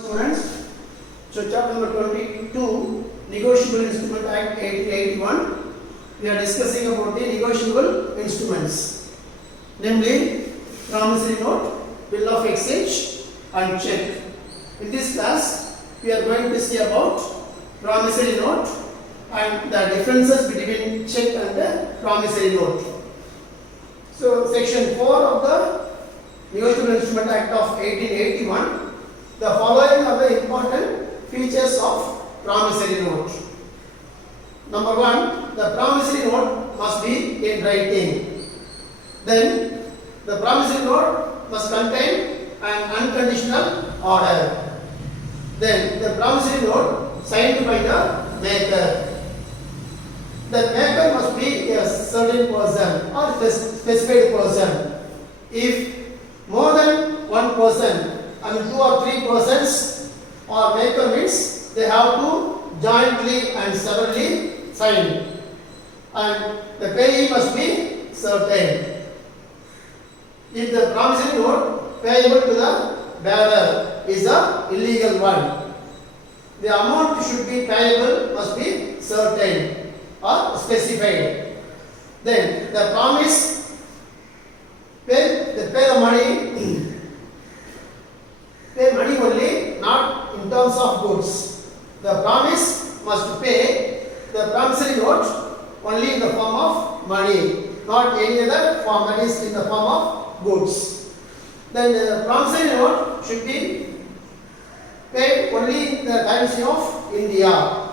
Students, so chapter number 22, Negotiable Instrument Act 1881. We are discussing about the negotiable instruments, namely promissory note, bill of exchange, and check. In this class, we are going to see about promissory note and the differences between check and the promissory note. So, section 4 of the Negotiable Instrument Act of 1881. The following are the important features of promissory note. Number 1, the promissory note must be in writing. Then, the promissory note must contain an unconditional order. Then, the promissory note signed by the maker. The maker must be a certain person or specified person. If more than one person, I mean 2 or 3 persons or maker means they have to jointly and severally sign, and the payee must be certain. If the promissory note payable to the bearer is a illegal one, the amount should be payable must be certain or specified. Then the promise pay the money pay money only, not in terms of goods. The promise must pay the promissory note only in the form of money, not any other form, that is in the form of goods. Then the promissory note should be paid only in the currency of India.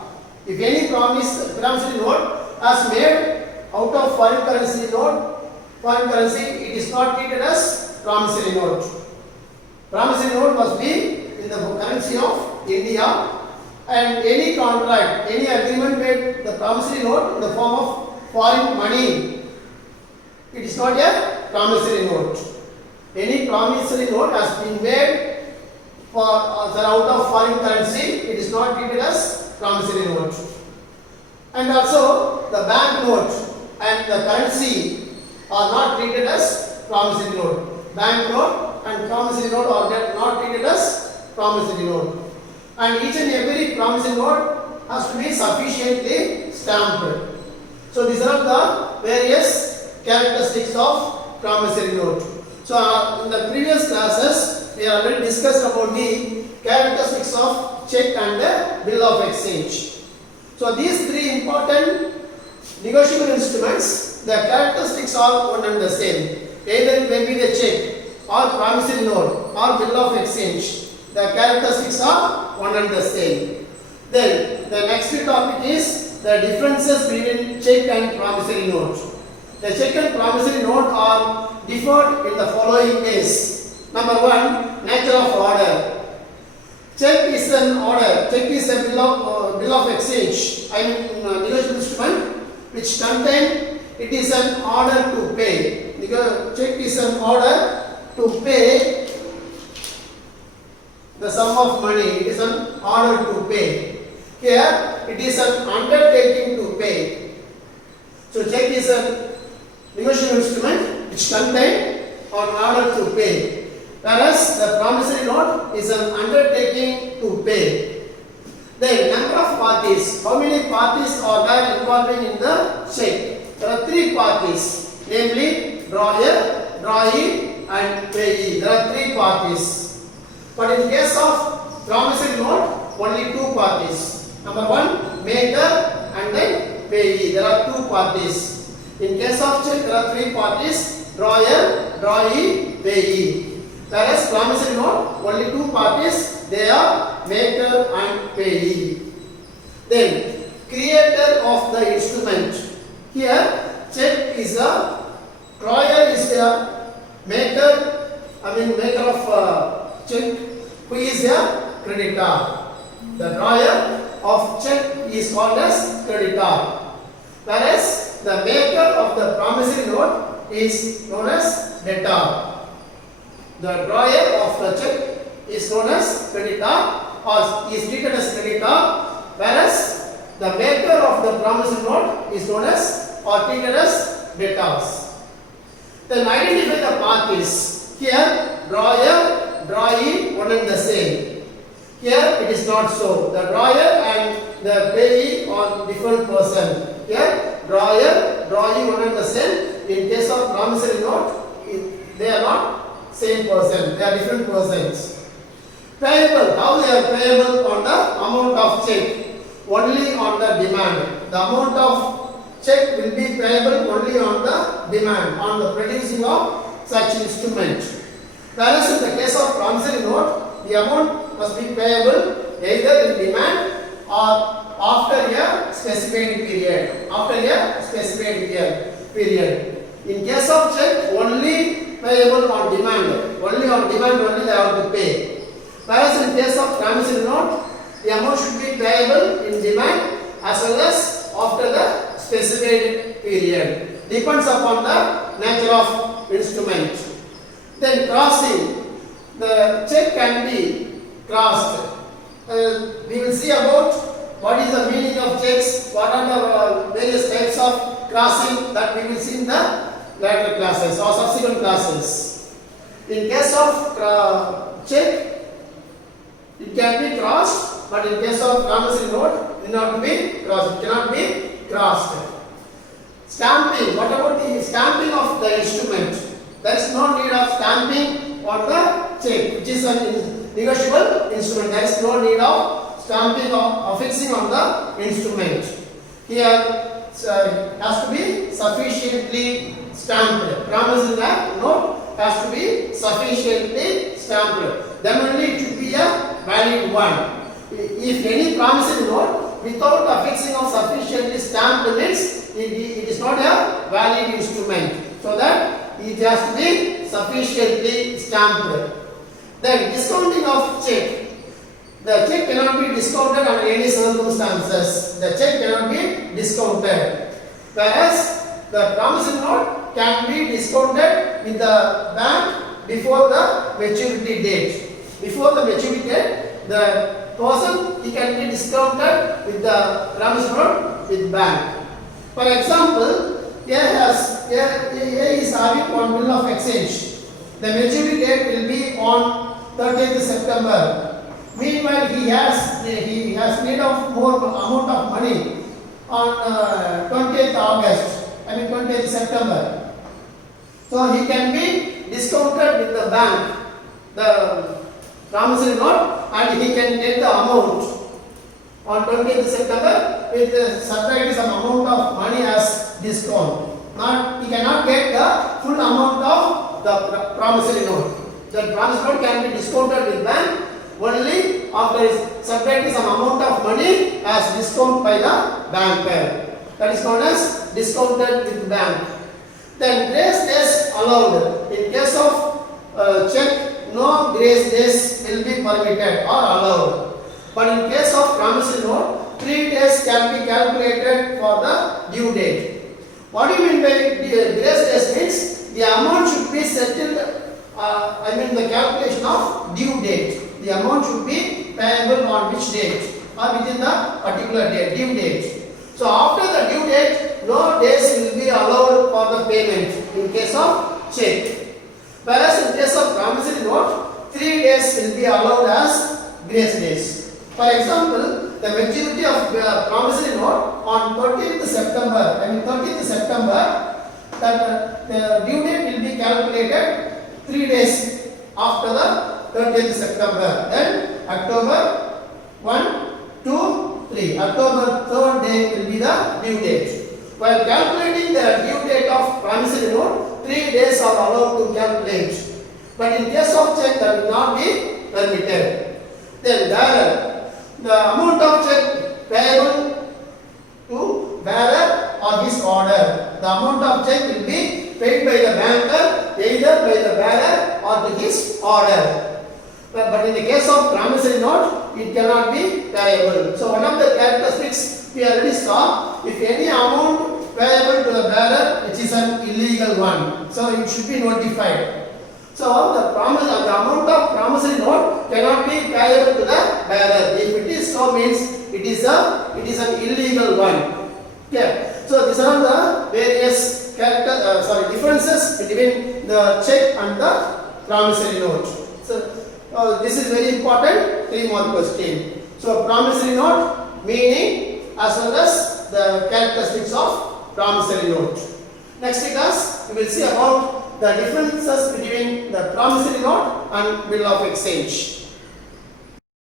If any promissory note is made out of foreign currency, it is not treated as promissory note. Promissory note must be in the currency of India, and any contract, any agreement made the promissory note in the form of foreign money, it is not a promissory note. Any promissory note has been made for out of foreign currency, it is not treated as promissory note. And also the bank note and the currency are not treated as promissory note. Bank note and promissory note are not treated as promissory note. And each and every promissory note has to be sufficiently stamped. So these are the various characteristics of promissory note. So in the previous classes, we already discussed about the characteristics of check and the bill of exchange. So these three important negotiable instruments, the characteristics are one and the same. Either it may be the check or promissory note or bill of exchange. The characteristics are one and the same. Then the next topic is the differences between check and promissory note. The check and promissory note are differed in the following ways. Number 1, nature of order. Check is an order. Check is a bill of exchange. I mean negotiable instrument which contain it is an order to pay. Check is an order to pay the sum of money. It is an order to pay. Here it is an undertaking to pay. So check is a negotiable instrument which contain an order to pay, whereas the promissory note is an undertaking to pay. Then number of parties. How many parties are there involved in the check? There are 3 parties, namely drawer, drawee, and payee. There are 3 parties. But in case of promissory note, only 2 parties. Number 1, maker, and then payee. There are 2 parties. In case of check, there are 3 parties: drawer, drawee, payee. Whereas promissory note, only 2 parties. They are maker and payee. Then creator of the instrument. Here, check is a drawer is a maker. Maker of check, who is a creditor. The drawer of check is called as creditor, whereas the maker of the promissory note is known as debtor. The drawer of the check is known as creditor or is treated as creditor, whereas the maker of the promissory note is known as or treated as debtors. Then identify the parties. Here drawer, drawee, one and the same. Here it is not so. The drawer and the payee are different person. Here drawee one and the same. In case of promissory note, they are not same person. They are different persons. Payable. How they are payable? On the amount of check. Only on the demand. The amount of check will be payable only on the demand, on the producing of such instrument. Whereas in the case of promissory note, the amount must be payable either in demand or after a specified period. After a specified period. In case of check, only payable on demand. Only on demand only they have to pay. Whereas in case of promissory note, the amount should be payable in demand as well as after the specified period. Depends upon the nature of instrument. Then crossing. The check can be crossed. We will see about what is the meaning of checks, what are the various types of crossing, that we will see in the later classes or subsequent classes. In case of check, it can be crossed, but in case of promissory note, it cannot be crossed. It cannot be crossed. Stamping. What about the stamping of the instrument? There is no need of stamping on the check, which is a negotiable instrument. There is no need of stamping or affixing on the instrument. Here has to be sufficiently stamped. Promissory note has to be sufficiently stamped. Then only it should be a valid one. If any promissory note without affixing of sufficiently stamped means it is not a valid instrument. So that it has to be sufficiently stamped. Then discounting of check. The check cannot be discounted under any circumstances. The check cannot be discounted. Whereas the promissory note can be discounted with the bank before the maturity date. Before the maturity date, the person he can be discounted with the promissory note with bank. For example, A is having one bill of exchange. The maturity date will be on 30th September. Meanwhile, he has need of more amount of money on 20th August. 20th September. So he can be discounted with the bank, the promissory note, and he can get the amount on 20th September with subtracting some amount of money as discount. He cannot get the full amount of the promissory note. The promissory note can be discounted with bank only after subtracting some amount of money as discount by the banker. That is known as discounted with bank. Then grace days allowed. In case of check, no grace days will be permitted or allowed. But in case of promissory note, 3 days can be calculated for the due date. What do you mean by grace days? Means the amount should be settled, the calculation of due date. The amount should be payable on which date or within the particular date, due date. So after the due date, no days will be allowed for the payment in case of check. Whereas in case of promissory note, 3 days will be allowed as grace days. For example, the maturity of promissory note on 30th September, that the due date will be calculated 3 days after the 30th September. Then October 1, 2, 3. October 3rd day will be the due date. While calculating the due date of promissory note, 3 days are allowed to calculate. But in case of check, that will not be permitted. Then bearer. The amount of check payable to bearer or his order. The amount of check will be paid by the banker either by the bearer or to his order. But in the case of promissory note, it cannot be payable. So one of the characteristics we already saw, if any amount payable to the bearer, which is an illegal one, so it should be notified. So the amount of promissory note cannot be payable to the bearer. If it is so, means it is an illegal one. Okay. So these are the various differences between the check and the promissory note. So This is very important 3-mark question. So promissory note, meaning as well as the characteristics of promissory note. Next class we will see about the differences between the promissory note and bill of exchange.